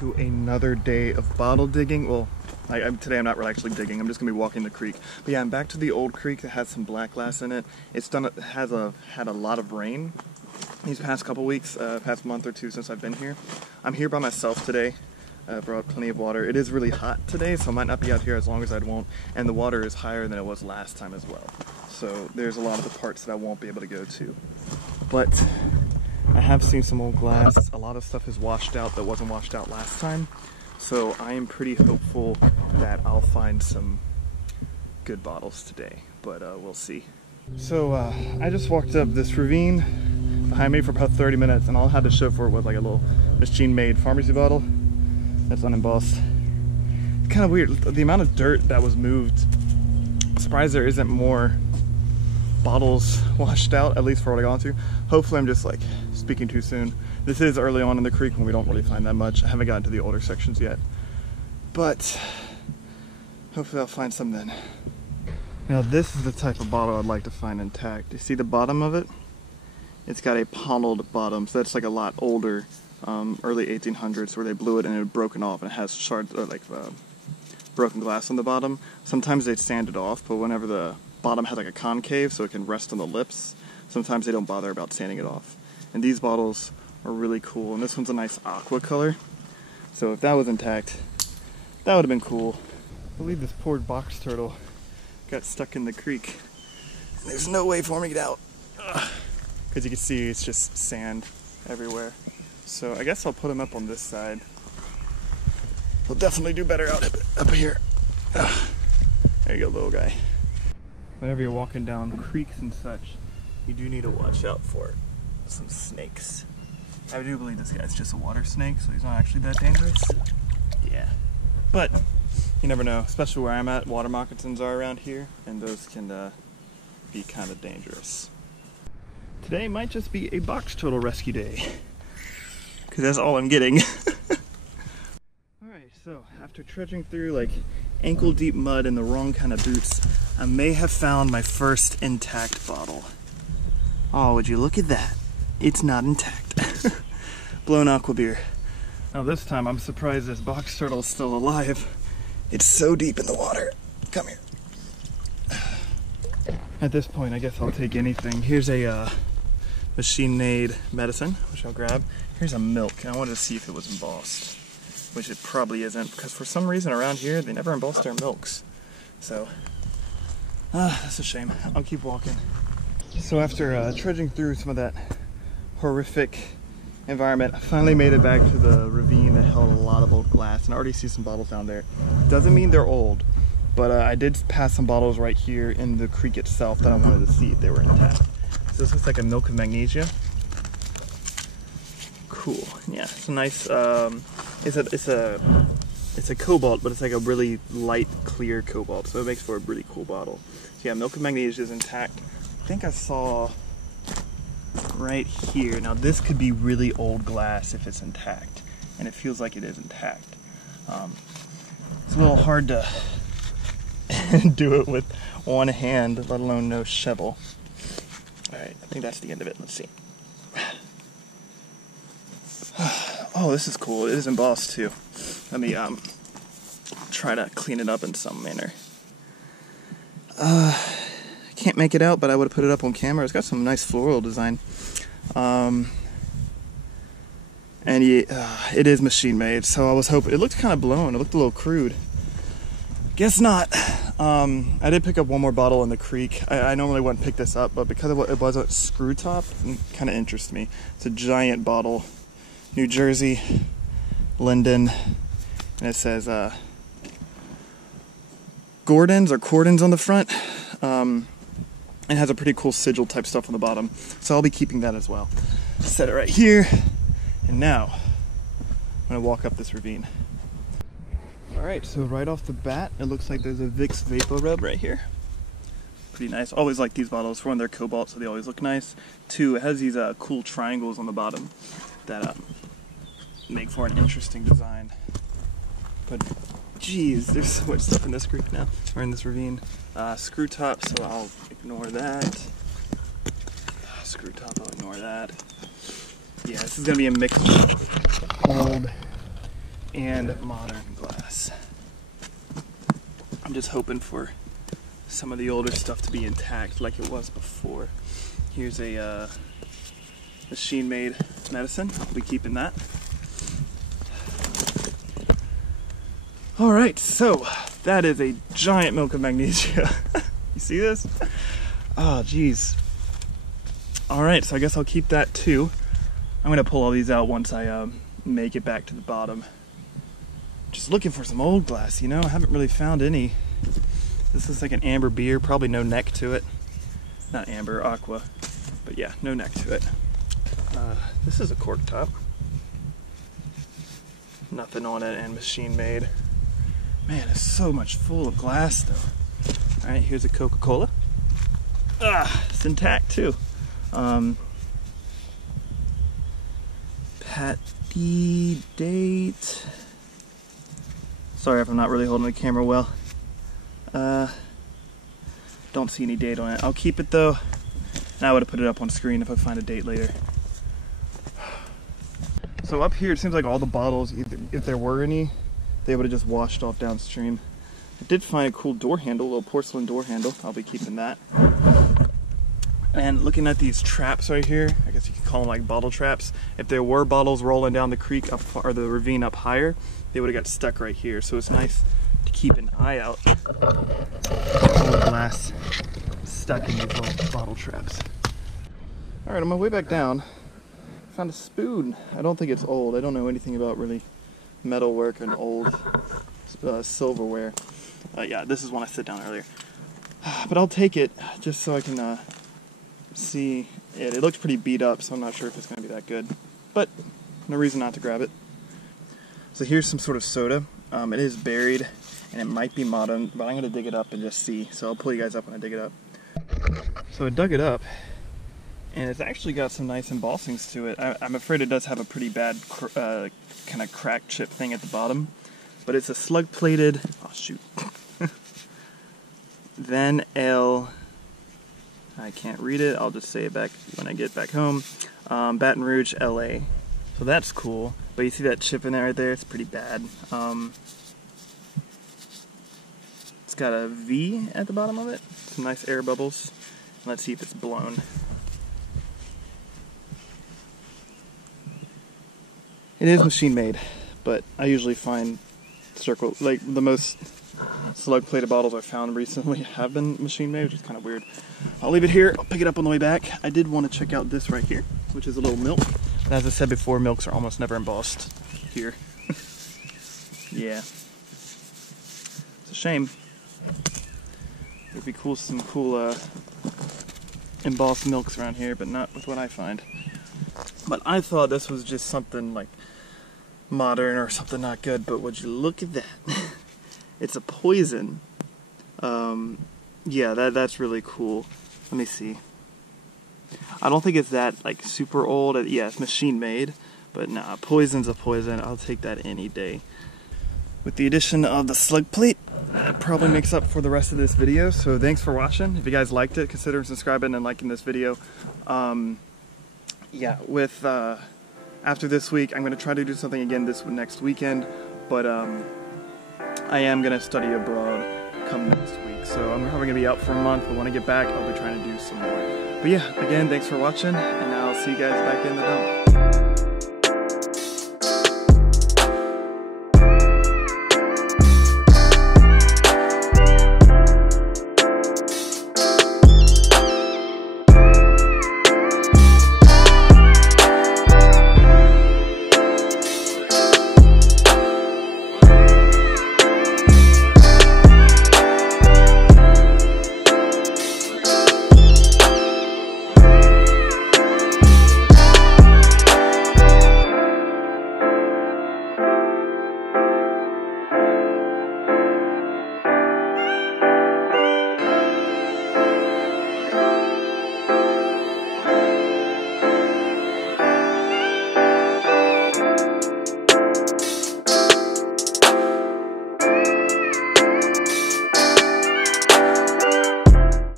to another day of bottle digging. Well, today I'm not really actually digging, I'm just gonna be walking the creek. But yeah, I'm back to the old creek that has some black glass in it. Had a lot of rain these past couple weeks, past month or two since I've been here. I'm here by myself today. Brought plenty of water. It is really hot today, so I might not be out here as long as I'd want, and the water is higher than it was last time as well. So there's a lot of the parts that I won't be able to go to. But I have seen some old glass. A lot of stuff is washed out that wasn't washed out last time. So I am pretty hopeful that I'll find some good bottles today, but we'll see. So I just walked up this ravine behind me for about 30 minutes, and all I had to show for it was like a little machine-made pharmacy bottle that's unembossed. It's kind of weird, the amount of dirt that was moved. I'm surprised there isn't more bottles washed out, at least for what I got to. Hopefully I'm just like speaking too soon. This is early on in the creek when we don't really find that much. I haven't gotten to the older sections yet, but hopefully I'll find some then. Now this is the type of bottle I'd like to find intact. You see the bottom of it? It's got a paneled bottom, so that's like a lot older, early 1800s, where they blew it and it had broken off, and it has shards, or like broken glass on the bottom. Sometimes they sand it off, but whenever the bottom has like a concave so it can rest on the lips, sometimes they don't bother about sanding it off. And these bottles are really cool, and this one's a nice aqua color, so if that was intact, that would have been cool. I believe this poor box turtle got stuck in the creek. There's no way for me to get out, because you can see it's just sand everywhere. So I guess I'll put him up on this side. He'll definitely do better out up here. There you go, little guy. Whenever you're walking down creeks and such, you do need to watch out for some snakes. I do believe this guy's just a water snake, so he's not actually that dangerous. Yeah. But you never know, especially where I'm at. Water moccasins are around here, and those can be kind of dangerous. Today might just be a box turtle rescue day, because that's all I'm getting. Alright, so after trudging through like ankle deep mud and the wrong kind of boots, I may have found my first intact bottle. Oh, would you look at that? It's not intact. Blown aqua beer. Now this time I'm surprised this box turtle is still alive. It's so deep in the water. Come here. At this point I guess I'll take anything. Here's a machine-made medicine, which I'll grab. Here's a milk, and I wanted to see if it was embossed, which it probably isn't, because for some reason around here they never emboss their milks. So, that's a shame. I'll keep walking. So after trudging through some of that horrific environment, I finally made it back to the ravine that held a lot of old glass, and I already see some bottles down there. Doesn't mean they're old, but I did pass some bottles right here in the creek itself that I wanted to see if they were intact. So this looks like a milk of magnesia. Cool. Yeah, it's a nice. It's a cobalt, but it's like a really light, clear cobalt, so it makes for a really cool bottle. So yeah, milk of magnesia is intact. I think I saw right here. Now this could be really old glass if it's intact, and it feels like it is intact. It's a little hard to do it with one hand, let alone no shovel. Alright, I think that's the end of it. Let's see. Oh, this is cool. It is embossed too. Let me try to clean it up in some manner. I can't make it out, but I would have put it up on camera. It's got some nice floral design. And yeah, it is machine made, so I was hoping. It looked kind of blown. It looked a little crude. Guess not. I did pick up one more bottle in the creek. I normally wouldn't pick this up, but because it was a screw top, it kind of interests me. It's a giant bottle. New Jersey, Linden, and it says Gordon's or Cordon's on the front. It has a pretty cool sigil type stuff on the bottom, so I'll be keeping that as well. Set it right here, and now I'm gonna walk up this ravine. Alright, so right off the bat, it looks like there's a Vicks Vapor Rub right here. Pretty nice. Always like these bottles. For one, they're cobalt, so they always look nice. Two, it has these cool triangles on the bottom that make for an interesting design. But geez, there's so much stuff in this creek now, or in this ravine. Screw top, so I'll ignore that. Screw top, I'll ignore that. Yeah, this is gonna be a mix of old and modern glass. I'm just hoping for some of the older stuff to be intact like it was before. Here's a machine-made medicine. I'll be keeping that. All right, so that is a giant milk of magnesia. You see this? Oh, geez. All right, so I guess I'll keep that too. I'm gonna pull all these out once I make it back to the bottom. Just looking for some old glass, you know? I haven't really found any. This is like an amber beer, probably no neck to it. Not amber, aqua. But yeah, no neck to it. This is a cork top. Nothing on it and machine made. Man, it's so much full of glass though. All right, here's a Coca-Cola. It's intact too. Patty date. Sorry if I'm not really holding the camera well. Don't see any date on it. I'll keep it though. And I would have put it up on screen if I find a date later. So up here, it seems like all the bottles, either, if there were any, they would have just washed off downstream. I did find a cool door handle, a little porcelain door handle. I'll be keeping that. And looking at these traps right here, I guess you could call them like bottle traps. If there were bottles rolling down the creek up or the ravine up higher, they would have got stuck right here. So it's nice to keep an eye out. Old glass stuck in these little bottle traps. All right, on my way back down, I found a spoon. I don't think it's old. I don't know anything about really metalwork and old silverware. Yeah, this is one I set down earlier. But I'll take it just so I can see it. It looks pretty beat up, so I'm not sure if it's going to be that good. But no reason not to grab it. So here's some sort of soda. It is buried, and it might be modern, but I'm going to dig it up and just see. So I'll pull you guys up when I dig it up. So I dug it up, and it's actually got some nice embossings to it. I'm afraid it does have a pretty bad kind of crack chip thing at the bottom, but it's a slug-plated, oh shoot, Van L, I can't read it, I'll just say it back when I get back home, Baton Rouge, LA. So that's cool, but you see that chip in there right there? It's pretty bad. It's got a V at the bottom of it, some nice air bubbles. Let's see if it's blown. It is machine made, but I usually find circle, like the most slug plated bottles I've found recently have been machine made, which is kind of weird. I'll leave it here, I'll pick it up on the way back. I did want to check out this right here, which is a little milk. And as I said before, milks are almost never embossed here. Yeah. It's a shame. It'd be cool, some cool embossed milks around here, but not with what I find. But I thought this was just something like modern or something not good, but would you look at that? It's a poison. Yeah, that's really cool. Let me see. I don't think it's that like super old. Yeah, it's machine made, but nah, poison's a poison. I'll take that any day. With the addition of the slug plate, that probably makes up for the rest of this video. So thanks for watching. If you guys liked it, consider subscribing and liking this video. Yeah, with after this week, I'm going to try to do something again next weekend, but I am going to study abroad come next week. So I'm probably going to be out for a month, but when I get back, I'll be trying to do some more. But yeah, again, thanks for watching, and I'll see you guys back in the dump.